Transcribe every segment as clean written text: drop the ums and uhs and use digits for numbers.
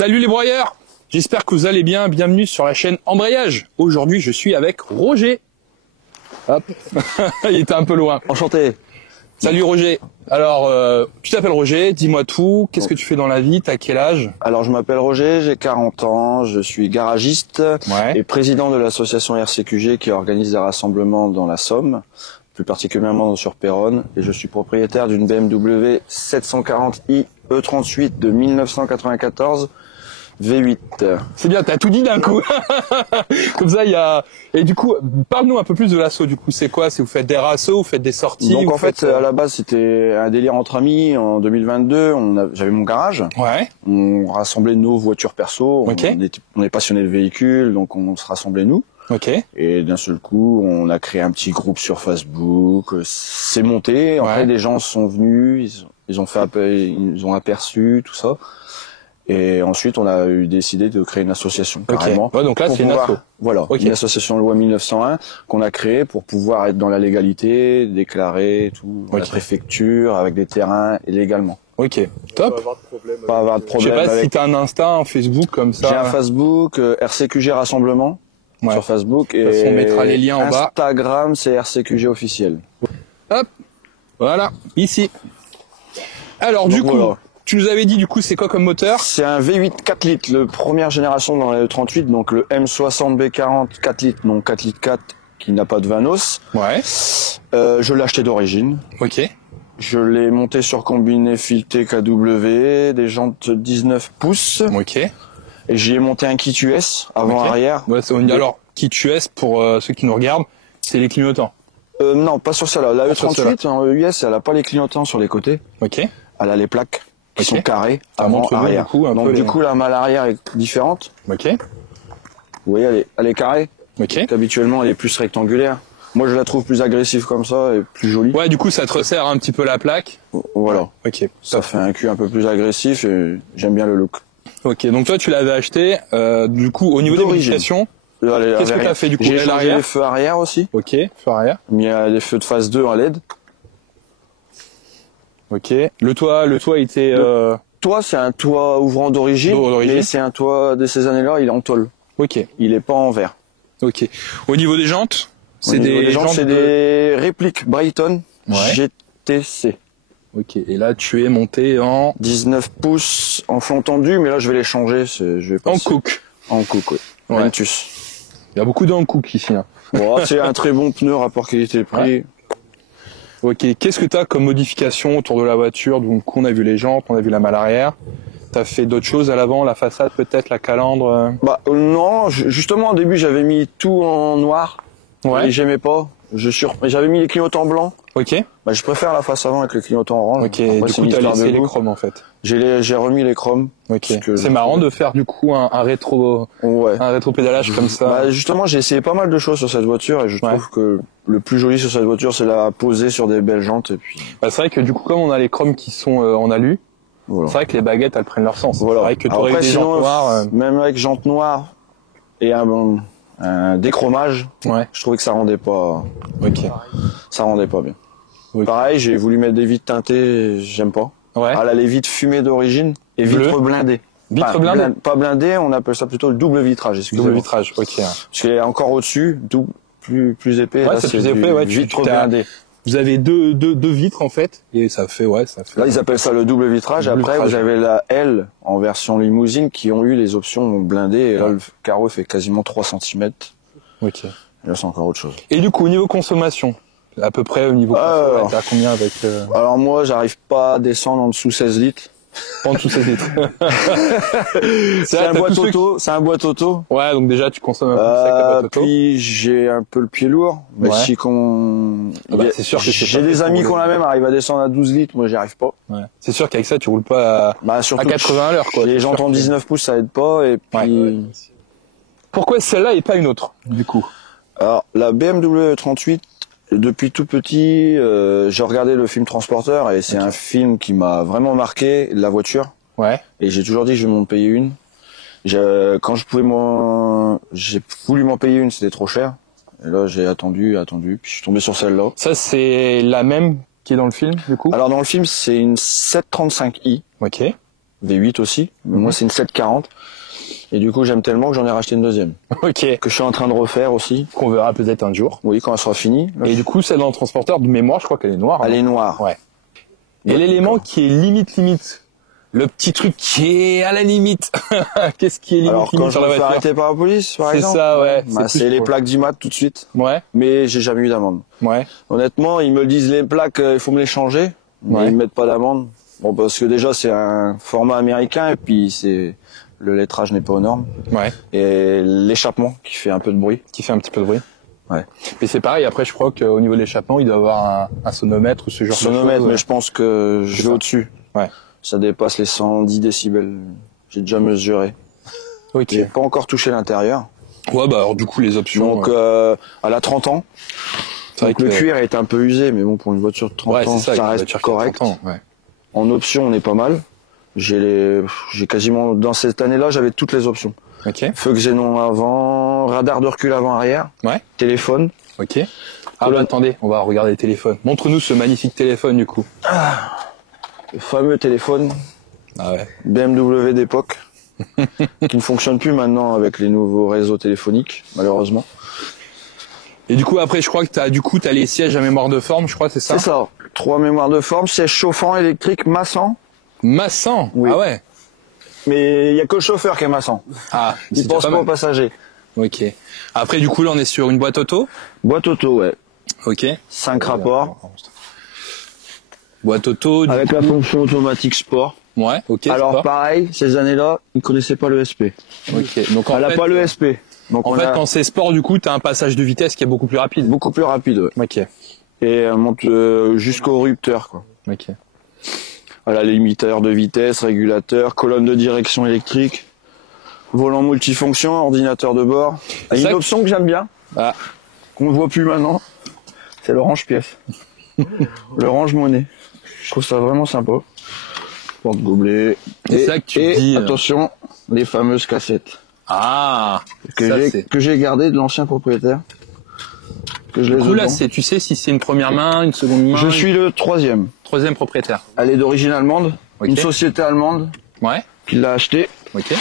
Salut les broyeurs, j'espère que vous allez bien, bienvenue sur la chaîne Embrayage. Aujourd'hui je suis avec Roger. Hop, il était un peu loin. Enchanté. Salut Roger, alors tu t'appelles Roger, dis-moi tout, qu'est-ce que tu fais dans la vie, t'as quel âge? Alors je m'appelle Roger, j'ai 40 ans, je suis garagiste et président de l'association RCQG qui organise des rassemblements dans la Somme, plus particulièrement sur Péronne, et je suis propriétaire d'une BMW 740i E38 de 1994 V8. C'est bien, t'as tout dit d'un coup. Comme ça, il y a... Et du coup, parle-nous un peu plus de l'assaut. Du coup, c'est quoi? C'est vous faites des rassos, vous faites des sorties? Donc en fait, à la base, c'était un délire entre amis. En 2022, j'avais mon garage. Ouais. On rassemblait nos voitures perso. Okay. On est passionné de véhicules, donc on se rassemblait nous. Ok. Et d'un seul coup, on a créé un petit groupe sur Facebook. C'est monté. Après, des gens sont venus, ils ont aperçu tout ça. Et ensuite, on a décidé de créer une association, carrément. Ouais, donc là, c'est une asso. Voilà, une association loi 1901 qu'on a créée pour pouvoir être dans la légalité, déclarer tout, la préfecture, avec des terrains et légalement. Ok, top. Pas avoir de problème. Je sais pas si t'as un Insta, un Facebook comme ça. J'ai un Facebook, RCQG Rassemblement, sur Facebook. Et on mettra les liens en bas. Instagram, c'est RCQG officiel. Hop, voilà, ici. Alors, du coup... Tu nous avais dit du coup c'est quoi comme moteur? C'est un V8 4 litres, le première génération dans la E38, donc le M60B40 4 litres, donc 4 litres 4 qui n'a pas de vanos. Ouais. Je l'ai acheté d'origine. Ok. Je l'ai monté sur combiné fileté KW, des jantes 19 pouces. Ok. Et j'y ai monté un kit US avant-arrière. Ouais, alors, kit US pour ceux qui nous regardent, c'est les clignotants. Non, pas sur celle-là. La E38 en US, elle a pas les clignotants sur les côtés. Ok. Elle a les plaques qui sont carrées avant arrière. Donc du coup la malle arrière est différente. Ok. Vous voyez, elle est carrée. Ok. Habituellement elle est plus rectangulaire. Moi je la trouve plus agressive comme ça et plus jolie. Ouais, du coup ça te resserre un petit peu la plaque. Voilà. Ok. Ça fait un cul un peu plus agressif et j'aime bien le look. Ok, donc toi tu l'avais acheté. Du coup au niveau des modifications, qu'est-ce que tu as fait du coup? J'ai changé les feux arrière aussi. Ok, feux arrière. Mis des feux de phase 2 en LED. Ok. Le toit était. Le toit, c'est un toit ouvrant d'origine, mais c'est un toit de ces années-là, il est en tôle. Ok. Il est pas en verre. Ok. Au niveau des jantes, c'est des répliques Brighton GTC. Ok. Et là, tu es monté en 19 pouces en flanc tendu, mais là, je vais les changer. En cook. En cook, oui. Ventus. Il y a beaucoup d'en cook ici. Hein. Bon, c'est un très bon pneu rapport qualité-prix. Ouais. Ok, qu'est-ce que tu as comme modification autour de la voiture? Donc on a vu les jantes, on a vu la malle arrière. T'as fait d'autres choses à l'avant, la façade peut-être, la calandre? Non, justement au début j'avais mis tout en noir. Ouais. Et j'aimais pas. J'avais mis les clignotants blancs. Ok. Je préfère la face avant avec les clignotants orange. Ok, du coup t'as laissé les chromes en fait. J'ai remis les chromes. Ok. C'est marrant de faire du coup un rétro pédalage comme ça. Justement j'ai essayé pas mal de choses sur cette voiture et je trouve que le plus joli sur cette voiture c'est la poser sur des belles jantes et puis. C'est vrai que du coup comme on a les chromes qui sont en alu, c'est vrai que les baguettes elles prennent leur sens. Voilà. C'est vrai que t'aurais des jantes noires. Même avec jantes noires et un déchromage, je trouvais que ça rendait pas. Ok. Ça rendait pas bien. Okay. Pareil, j'ai voulu mettre des vitres teintées, j'aime pas. Ouais. Ah là, les vitres fumées d'origine et vitres blindées. Vitres blindées. Pas blindées, on appelle ça plutôt le double vitrage. Excusez-moi. Double vitrage, ok. Parce qu'il est encore au-dessus, plus épais. Ouais, c'est plus épais, vitres blindées. Vous avez deux vitres en fait, et ça fait. Là, ils appellent ça le double vitrage. Après, vous avez la L en version limousine qui ont eu les options blindées. Et là, le carreau fait quasiment 3 cm. Ok. Et là, c'est encore autre chose. Et du coup, au niveau consommation, à peu près au niveau consommation, t'as combien avec Alors moi, j'arrive pas à descendre en dessous 16 litres. Pas en dessous 16 litres. C'est un boîte auto. Ouais, donc déjà tu consommes un peu plus avec la boîte auto. Puis j'ai un peu le pied lourd. Mais si c'est sûr que j'ai des amis qui ont la même, arrivent à descendre à 12 litres, moi j'y arrive pas. Ouais. C'est sûr qu'avec ça tu roules pas à 80 à l'heure quoi. Les jantes en 19 pouces ça aide pas et puis. Pourquoi celle-là et pas une autre du coup? Alors la BMW 38. Depuis tout petit, j'ai regardé le film Transporteur et c'est un film qui m'a vraiment marqué, la voiture. Ouais. Et j'ai toujours dit que je vais m'en payer une. Quand j'ai voulu m'en payer une, c'était trop cher. Et là, j'ai attendu, puis je suis tombé sur celle-là. Ça, c'est la même qui est dans le film, du coup? Alors dans le film, c'est une 735i. Ok. V8 aussi. Mais moi, c'est une 740. Et du coup, j'aime tellement que j'en ai racheté une deuxième. Ok. Que je suis en train de refaire aussi. Qu'on verra peut-être un jour. Oui, quand elle sera finie. Et du coup, celle dans le transporteur de mémoire, je crois qu'elle est noire. Elle est noire. Ouais. Et l'élément qui est limite. Le petit truc qui est à la limite. Qu'est-ce qui est limite Alors, quand sur la je me fais voiture? arrêter par la police, par exemple. C'est ça, ouais. Bah, c'est les plaques d'IMAT tout de suite. Ouais. Mais j'ai jamais eu d'amende. Ouais. Honnêtement, ils me disent les plaques, il faut me les changer. Mais ils me mettent pas d'amende. Bon, parce que déjà, c'est un format américain et puis le lettrage n'est pas aux normes. Ouais. Et l'échappement qui fait un peu de bruit. Qui fait un petit peu de bruit. Ouais. Mais c'est pareil, après, je crois qu'au niveau de l'échappement, il doit y avoir un sonomètre ou ce genre de choses. Sonomètre, mais je pense que je vais au-dessus. Ouais. Ça dépasse les 110 décibels. J'ai déjà mesuré. Ok. J'ai pas encore touché l'intérieur. Ouais, bah alors du coup, les options... Donc, elle a 30 ans. Donc que le cuir est un peu usé, mais bon, pour une voiture de 30 ans, ça reste correct. Ouais. En option, on est pas mal. J'ai quasiment, dans cette année-là, j'avais toutes les options. Ok. Feu xénon avant, radar de recul avant-arrière. Ouais. Téléphone. Ok. Ah bah attendez, on va regarder le téléphone. Montre-nous ce magnifique téléphone du coup. Ah, le fameux téléphone. Ah ouais. BMW d'époque. Qui ne fonctionne plus maintenant avec les nouveaux réseaux téléphoniques, malheureusement. Et du coup, après, je crois que t'as les sièges à mémoire de forme, je crois, c'est ça? C'est ça. 3 mémoires de forme, siège chauffant électrique massant. Massant? Oui. Ah ouais. Mais il y a que le chauffeur qui est massant. Ah, il pense pas aux passagers. Ok. Après, du coup, là, on est sur une boîte auto? Boîte auto, ouais. Ok. 5 rapports. Boîte auto. Avec la fonction automatique sport. Ouais, ok. Alors sport. pareil, ces années-là, ils connaissaient pas le SP. Ok. Donc elle a pas le SP. Donc en fait, quand c'est sport, du coup, t'as un passage de vitesse qui est beaucoup plus rapide. Beaucoup plus rapide, ouais. Ok. Et elle monte jusqu'au rupteur, quoi. Ok. Elle a limiteur de vitesse, régulateur, colonne de direction électrique, volant multifonction, ordinateur de bord. Il y a une option que j'aime bien, qu'on ne voit plus maintenant, c'est le range-pièce. Le range-monnaie. Je trouve ça vraiment sympa. Porte-gobelet. Et ça que tu dis, attention, les fameuses cassettes. Ah, que j'ai gardées de l'ancien propriétaire. Que je du coup, là, tu sais si c'est une première main, une seconde main? Je suis le troisième. Troisième propriétaire. Elle est d'origine allemande. Okay. Une société allemande. Ouais. Qui l'a acheté. Ok.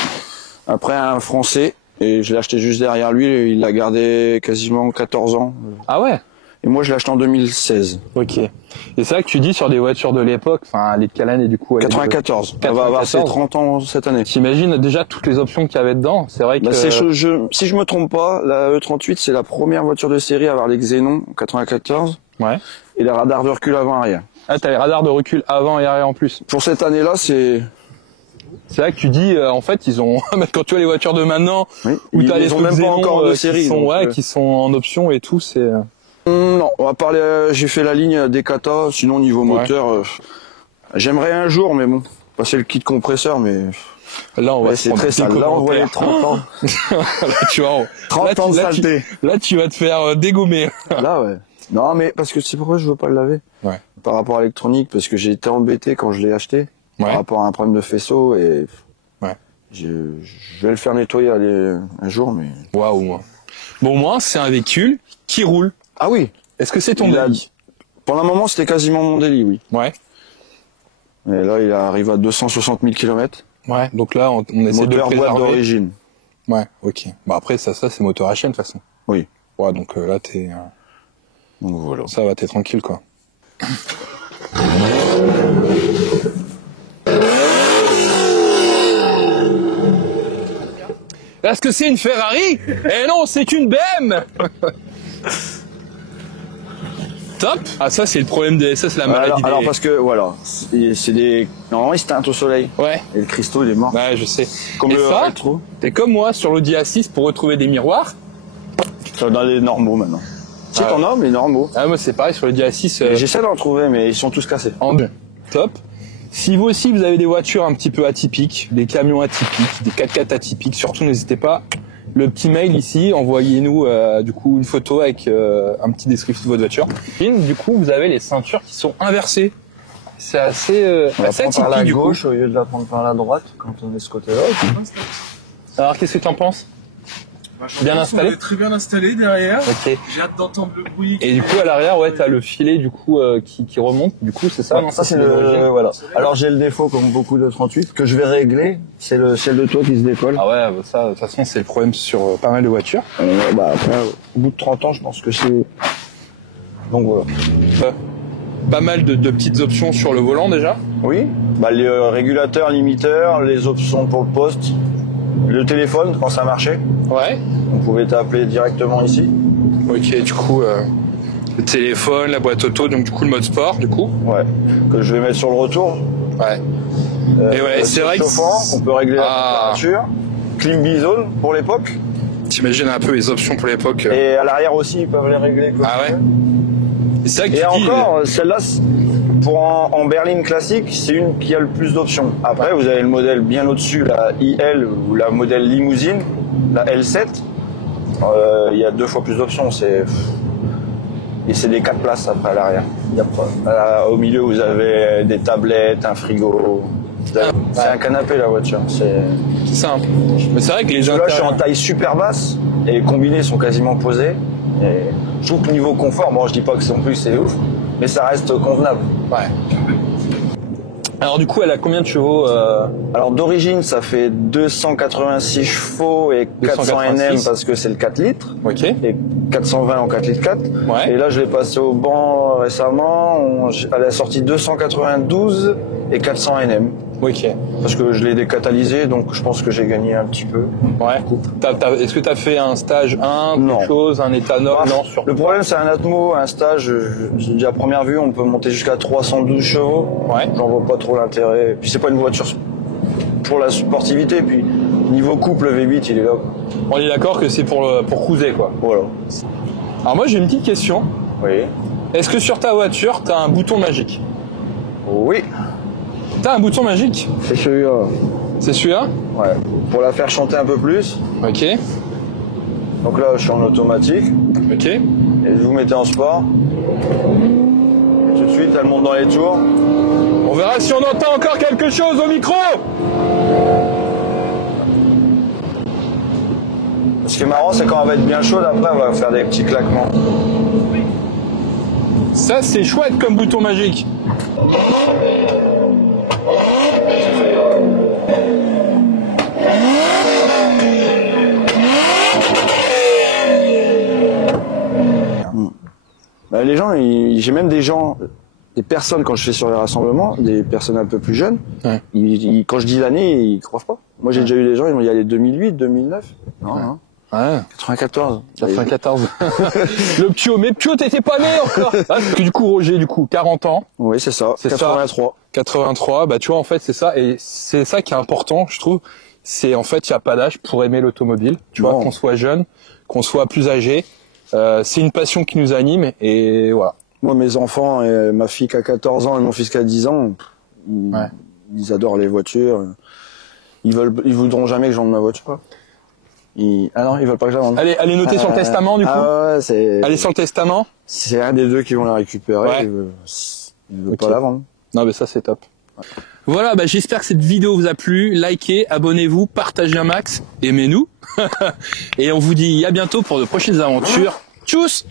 Après, un Français. Et je l'ai acheté juste derrière lui. Il l'a gardé quasiment 14 ans. Ah ouais? Et moi, je l'ai acheté en 2016. Ok. Et c'est vrai que tu dis sur des voitures de l'époque, enfin, les Calan et du coup... 94. Elle va avoir ses 30 ans cette année. T'imagines déjà toutes les options qu'il y avait dedans? C'est vrai que... si je me trompe pas, la E38, c'est la première voiture de série à avoir les xénons en 94. Ouais. Et les radars de recul avant-arrière. Ah, t'as les radars de recul avant et arrière en plus. Pour cette année-là, c'est... C'est vrai que tu dis, en fait, ils ont... quand tu vois les voitures de maintenant, oui, où t'as les ont même pas encore de série. Qui sont en option et tout, c'est... Non, on va parler. J'ai fait la ligne des kata. Sinon, niveau moteur, j'aimerais un jour, mais bon, passer le kit compresseur, mais là, on va c'est très sale. Là, on voit les 30 ans. Là, tu vois, 30 ans de saleté. Là, tu vas te faire dégommer. Là, ouais. Non, mais parce que c'est pourquoi je veux pas le laver. Ouais. Par rapport à l'électronique, parce que j'ai été embêté quand je l'ai acheté. Ouais. Par rapport à un problème de faisceau et. Ouais. Je vais le faire nettoyer un jour, mais. Waouh. Bon, au moins, c'est un véhicule qui roule. Ah oui. Est-ce que c'est ton délit? Pendant un moment, c'était quasiment mon délit, oui. Ouais. Et là, il arrive à 260 000 km. Ouais. Donc là, on essaie de le préserver. Moteur d'origine. Ouais. Ok. Bon après, ça c'est moteur à chaîne de toute façon. Oui. Ouais. Donc là, t'es. Donc voilà. Ça va, t'es tranquille quoi. Est-ce que c'est une Ferrari? Eh non, c'est une BM. Top. Ah ça c'est le problème ça c'est la maladie. Alors parce que voilà, c'est des normalement ils se teintent au soleil. Ouais. Et le cristaux il est mort. Ouais, je sais. Comme et le ça, rétro. t'es comme moi sur l'Audi A6 pour retrouver des miroirs. Ça dans les normaux maintenant. Si t'en as, mais normaux. Ah moi c'est pareil sur l'Audi A6. J'essaie d'en trouver, mais ils sont tous cassés. En deux. Top. Si vous aussi vous avez des voitures un petit peu atypiques, des camions atypiques, des 4x4 atypiques, surtout n'hésitez pas. Le petit mail ici, envoyez-nous du coup une photo avec un petit descriptif de votre voiture. Et, du coup, vous avez les ceintures qui sont inversées. C'est assez atypique par la du gauche coup. au lieu de la prendre par la droite quand on est de ce côté-là. Alors qu'est-ce que tu en penses? Bien installé? Très bien installé derrière. Ok. J'ai hâte d'entendre le bruit. Et du coup, à l'arrière, ouais, t'as le filet, du coup, qui remonte. Du coup, c'est ça, Ouais, non? ça c'est le, voilà. Alors j'ai le défaut, comme beaucoup de 38, que je vais régler. C'est le ciel de toit qui se décolle. Ah ouais, bah ça, de toute façon, c'est le problème sur pas mal de voitures. Bah après, au bout de 30 ans, je pense que c'est... Donc voilà. Pas mal de petites options sur le volant, déjà. Oui. Bah les régulateurs, limiteurs, les options pour le poste, le téléphone quand ça marchait. Ouais. On pouvait t'appeler directement ici. Ok, du coup, le téléphone, la boîte auto, donc du coup, le mode sport, du coup. Ouais. Que je vais mettre sur le retour. Ouais. Et ouais, c'est vrai que... chauffant, on peut régler la température. Clim B-Zone pour l'époque. T'imagines un peu les options pour l'époque. Et à l'arrière aussi, ils peuvent les régler. Ah ouais. Et c'est vrai que et tu dis, encore, celle-là, pour en berline classique, c'est une qui a le plus d'options. Après, vous avez le modèle bien au-dessus, la IL ou la modèle limousine, la L7. Il y a 2 fois plus d'options. Et c'est des 4 places après à l'arrière. Au milieu, vous avez des tablettes, un frigo. C'est un canapé la voiture. C'est simple. Mais c'est vrai que les gens. Là, je suis en taille super basse et les combinés sont quasiment posés. Et je trouve que niveau confort, bon, je dis pas que non plus c'est ouf, mais ça reste convenable. Ouais. Alors du coup, elle a combien de chevaux Alors d'origine, ça fait 286 chevaux et 400 Nm parce que c'est le 4 litres. Ok. Et 420 en 4 litres 4. Ouais. Et là, je l'ai passé au banc récemment. Elle a sorti 292 et 400 Nm. Ok. Parce que je l'ai décatalysé, donc je pense que j'ai gagné un petit peu. Ouais. Est-ce que tu as fait un stage 1, quelque chose, un éthanol? Non, sur... Le problème, c'est un Atmo, un stage, j'ai dit à première vue, on peut monter jusqu'à 312 chevaux. Ouais. J'en vois pas trop l'intérêt. Puis c'est pas une voiture pour la sportivité. Puis niveau couple, le V8, il est là. On est d'accord que c'est pour cruiser, quoi. Voilà. Alors moi, j'ai une petite question. Oui. Est-ce que sur ta voiture, t'as un bouton magique? Oui. T'as un bouton magique? C'est celui-là. C'est celui-là? Ouais. Pour la faire chanter un peu plus. Ok. Donc là, je suis en automatique. Ok. Et vous mettez en sport. Et tout de suite, elle monte dans les tours. On verra si on entend encore quelque chose au micro. Ce qui est marrant, c'est quand elle va être bien chaude, après, elle va faire des petits claquements. Ça, c'est chouette comme bouton magique. Bah, les gens, j'ai même des personnes quand je fais sur les rassemblements, des personnes un peu plus jeunes, ouais. Quand je dis l'année, ils croient pas. Moi j'ai déjà eu des gens, ils m'ont dit allez 2008, 2009. Non, ouais. non. Ouais. 94. 94. Le Pio, mais Pio, t'étais pas né encore. Du coup, Roger, 40 ans. Oui, c'est ça. C'est 83. Ça. 83. Bah, tu vois, en fait, c'est ça. Et c'est ça qui est important, je trouve. C'est, en fait, il n'y a pas d'âge pour aimer l'automobile. Tu vois, qu'on soit jeune, qu'on soit plus âgé. C'est une passion qui nous anime et voilà. Moi, mes enfants, ma fille qui a 14 ans et mon fils qui a 10 ans, ils adorent les voitures. Ils voudront jamais que je vende ma voiture. Ah non, ils veulent pas que je la vende. Allez noter sur le testament, du coup. Ah ouais, c'est... Allez sur le testament. C'est un des deux qui vont la récupérer. Ouais. Ils veulent pas la vendre. Non, mais ça, c'est top. Ouais. Voilà, bah, j'espère que cette vidéo vous a plu. Likez, abonnez-vous, partagez un max, aimez-nous. Et on vous dit à bientôt pour de prochaines aventures. Tchuss!